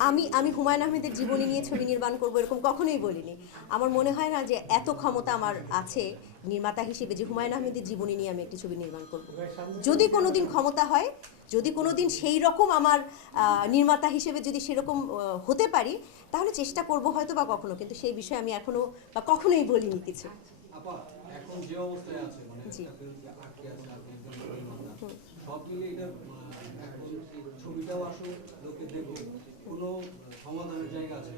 আমি আমি হুমায়ুন আহমেদের জীবনী নিয়ে ছবি নির্মাণ করব এরকম কখনোই বলিনি। আমার মনে হয় না যে এত ক্ষমতা আমার আছে নির্মাতা হিসেবে যে হুমায়ুন আহমেদের জীবনী নিয়ে আমি একটি ছবি নির্মাণ করব। যদি কোনো দিন ক্ষমতা হয় যদি কোনো দিন সেই রকম আমার নির্মাতা হিসেবে যদি সেরকম হতে পারি তাহলে চেষ্টা করব হয়তো বা কখনো কিন্তু সেই বিষয়ে আমি এখনও বা কখনোই বলিনি কিছু। মানে জি। সব ছবিটাও আসুক লোকে দেখুক কোনো সমাধানের জায়গা আছে?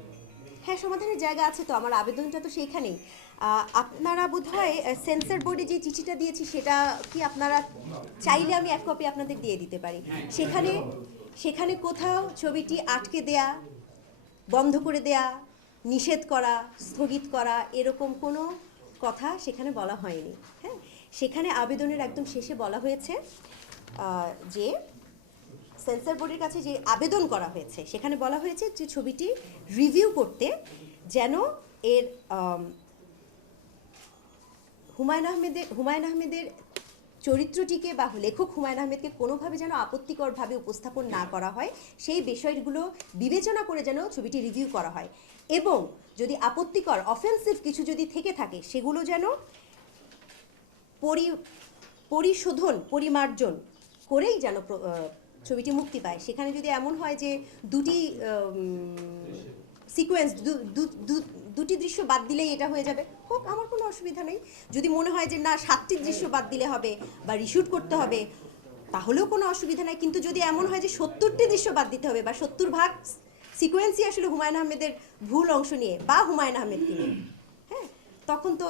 হ্যাঁ সমাধানের জায়গা আছে তো, আমার আবেদনটা তো সেইখানেই। আপনারা বোধহয় সেন্সর বোর্ডে যে চিঠিটা দিয়েছি, সেটা কি আপনারা চাইলে আমি এক কপি আপনাদের দিয়ে দিতে পারি? সেখানে সেখানে কোথাও ছবিটি আটকে দেয়া, বন্ধ করে দেয়া, নিষেধ করা, স্থগিত করা, এরকম কোনো কথা সেখানে বলা হয়নি। হ্যাঁ সেখানে আবেদনের একদম শেষে বলা হয়েছে যে সেন্সর বোর্ডের কাছে যে আবেদন করা হয়েছে, সেখানে বলা হয়েছে যে ছবিটি রিভিউ করতে যেন এর হুমায়ুন আহমেদের হুমায়ুন আহমেদের চরিত্রটিকে বা লেখক হুমায়ুন আহমেদকে কোনোভাবে যেন আপত্তিকরভাবে উপস্থাপন না করা হয়, সেই বিষয়গুলো বিবেচনা করে যেন ছবিটি রিভিউ করা হয়। এবং যদি আপত্তিকর অফেন্সিভ কিছু যদি থেকে থাকে, সেগুলো যেন পরি, পরিশোধন, পরিমার্জন করেই যেন ছবিটি মুক্তি পায়। সেখানে যদি এমন হয় যে দুটি সিকোয়েন্স দুটি দৃশ্য বাদ দিলেই এটা হয়ে যাবে, হোক, আমার কোনো অসুবিধা নেই। যদি মনে হয় যে না, সাতটি দৃশ্য বাদ দিলে হবে বা রিশুট করতে হবে, তাহলেও কোনো অসুবিধা নাই। কিন্তু যদি এমন হয় যে সত্তরটি দৃশ্য বাদ দিতে হবে বা সত্তর ভাগ সিকোয়েন্সই আসলে হুমায়ুন আহমেদের ভুল অংশ নিয়ে বা হুমায়ুন আহমেদকে নিয়ে হ্যাঁ তখন তো